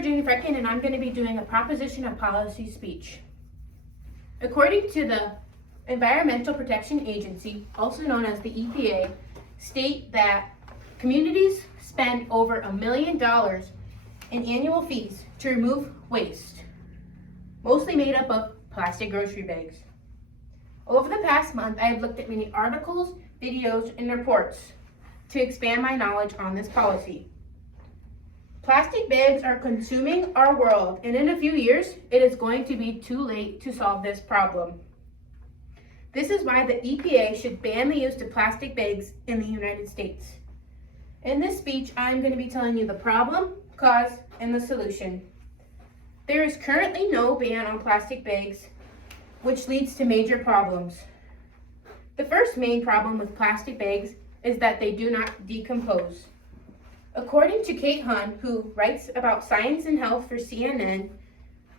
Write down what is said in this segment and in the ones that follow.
Virginia Frecken, and I'm going to be doing a proposition of policy speech. According to the Environmental Protection Agency, also known as the EPA, state that communities spend over $1 million in annual fees to remove waste, mostly made up of plastic grocery bags. Over the past month, I have looked at many articles, videos, and reports to expand my knowledge on this policy. Plastic bags are consuming our world, and in a few years, it is going to be too late to solve this problem. This is why the EPA should ban the use of plastic bags in the United States. In this speech, I'm going to be telling you the problem, cause, and the solution. There is currently no ban on plastic bags, which leads to major problems. The first main problem with plastic bags is that they do not decompose. According to Kate Hun, who writes about science and health for CNN,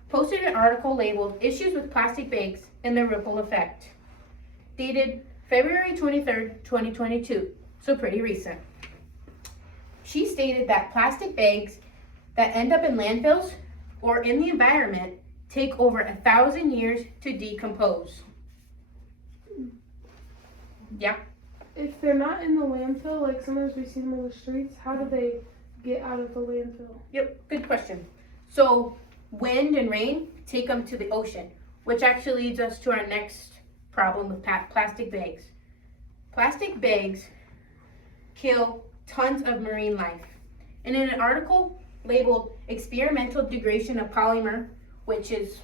posted an article labeled Issues with Plastic Bags and the Ripple Effect, dated February 23rd, 2022, so pretty recent. She stated that plastic bags that end up in landfills or in the environment take over 1,000 years to decompose. Yeah. If they're not in the landfill, like sometimes we see them on the streets, how do they get out of the landfill? Yep, good question. So wind and rain take them to the ocean, which actually leads us to our next problem with plastic bags. Plastic bags kill tons of marine life. And in an article labeled Experimental Degradation of Polymer, which is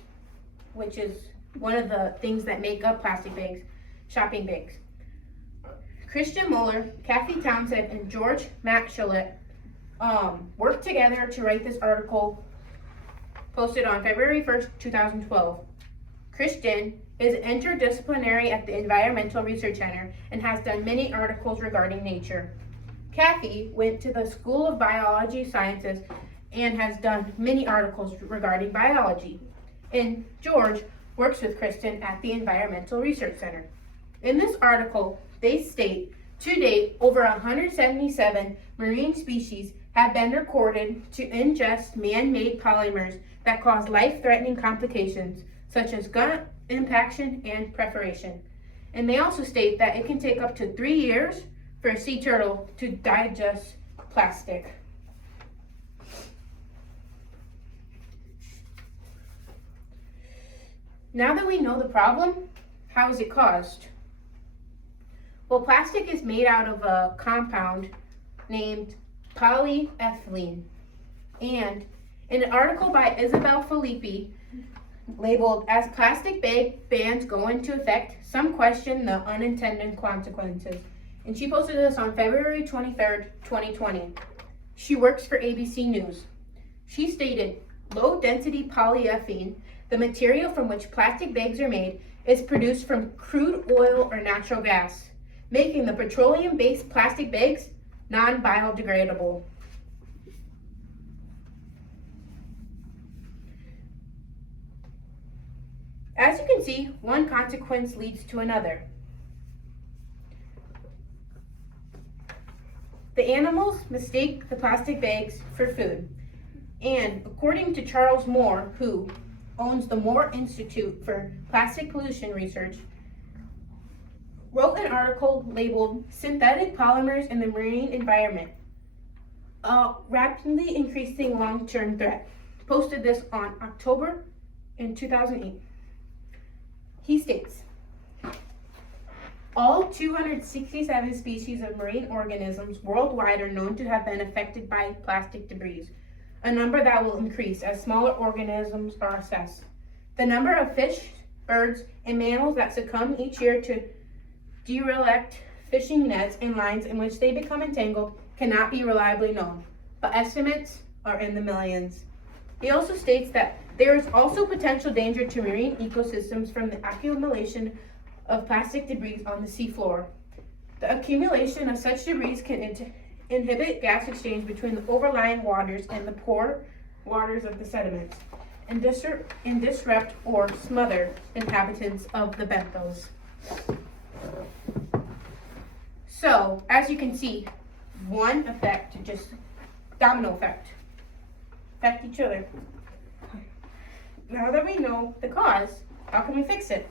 one of the things that make up plastic bags, shopping bags, Christian Muller, Kathy Townsend, and George Matschullet worked together to write this article posted on February 1st, 2012. Christian is interdisciplinary at the Environmental Research Center and has done many articles regarding nature. Kathy went to the School of Biology Sciences and has done many articles regarding biology. And George works with Kristen at the Environmental Research Center. In this article, they state, to date, over 177 marine species have been recorded to ingest man-made polymers that cause life-threatening complications, such as gut impaction and perforation. And they also state that it can take up to 3 years for a sea turtle to digest plastic. Now that we know the problem, how is it caused? Well, plastic is made out of a compound named polyethylene. And in an article by Isabel Filippi, labeled As Plastic Bag Bans Go Into Effect, Some Question the Unintended Consequences. And she posted this on February 23rd, 2020. She works for ABC News. She stated, low-density polyethylene, the material from which plastic bags are made, is produced from crude oil or natural gas, making the petroleum-based plastic bags non-biodegradable. As you can see, one consequence leads to another. The animals mistake the plastic bags for food. And according to Charles Moore, who owns the Moore Institute for Plastic Pollution Research, wrote an article labeled Synthetic Polymers in the Marine Environment, a rapidly increasing long-term threat. Posted this on October in 2008. He states, all 267 species of marine organisms worldwide are known to have been affected by plastic debris, a number that will increase as smaller organisms are assessed. The number of fish, birds, and mammals that succumb each year to derelict fishing nets and lines in which they become entangled cannot be reliably known, but estimates are in the millions. He also states that there is also potential danger to marine ecosystems from the accumulation of plastic debris on the seafloor. The accumulation of such debris can inhibit gas exchange between the overlying waters and the pore waters of the sediments, and disrupt or smother inhabitants of the benthos. So, as you can see, one effect, just domino effect. affect each other. Now that we know the cause, how can we fix it?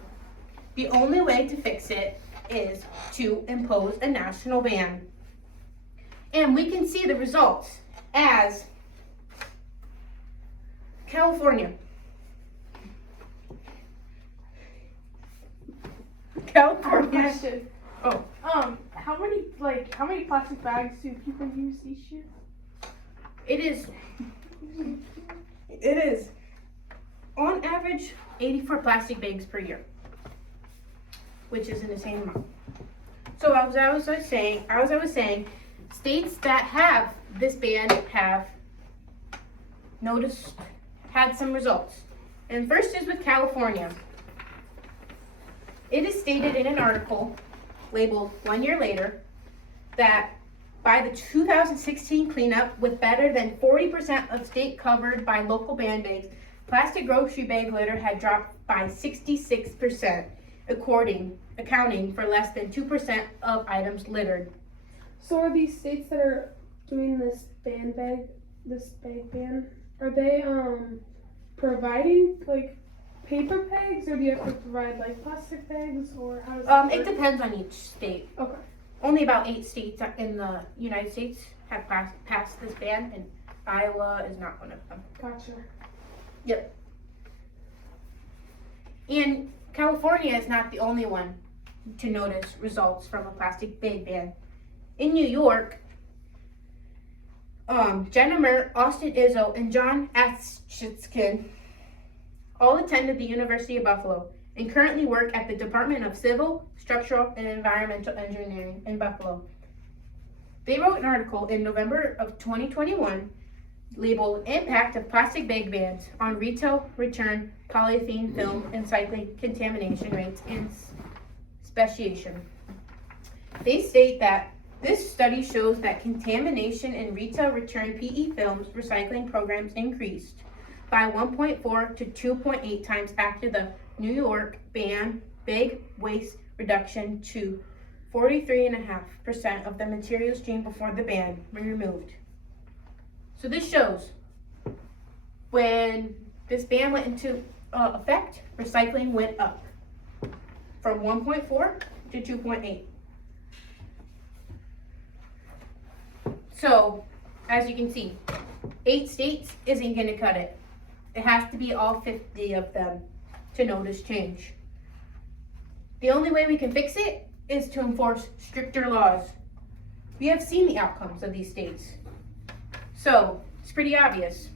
The only way to fix it is to impose a national ban. And we can see the results as California. California. Question. Oh. How many plastic bags do people use each year? It is on average 84 plastic bags per year, which is an insane amount. So as I was saying, states that have this ban have had some results. And first is with California. It is stated in an article labeled 1 year later that by the 2016 cleanup, with better than 40% of state covered by local ban bags, plastic grocery bag litter had dropped by 66%, accounting for less than 2% of items littered. So are these states that are doing this bag ban, are they providing like paper bags, or do you have to provide like plastic bags, or how does that It work? depends on each state. Okay. Only about 8 states in the United States have passed this ban, and Iowa is not one of them. Gotcha. And California is not the only one to notice results from a plastic bag ban. In New York, Jenna Mer, Austin Izzo, and John Aschitskin all attended the University of Buffalo and currently work at the Department of Civil, Structural, and Environmental Engineering in Buffalo. They wrote an article in November of 2021 labeled Impact of Plastic Bag Bans on Retail Return Polythene Film and Cycling Contamination Rates and Speciation. They state that this study shows that contamination in retail return PE films recycling programs increased by 1.4 to 2.8 times after the New York ban bag waste reduction to 43.5% of the materials streamed before the ban were removed. So this shows when this ban went into effect, recycling went up from 1.4 to 2.8. So, as you can see, 8 states isn't going to cut it. It has to be all 50 of them to notice change. The only way we can fix it is to enforce stricter laws. We have seen the outcomes of these states. So, it's pretty obvious.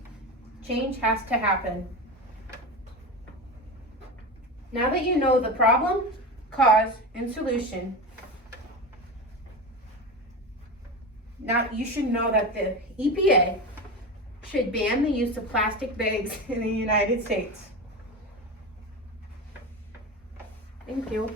Change has to happen. Now that you know the problem, cause, and solution, now you should know that the EPA should ban the use of plastic bags in the United States. Thank you.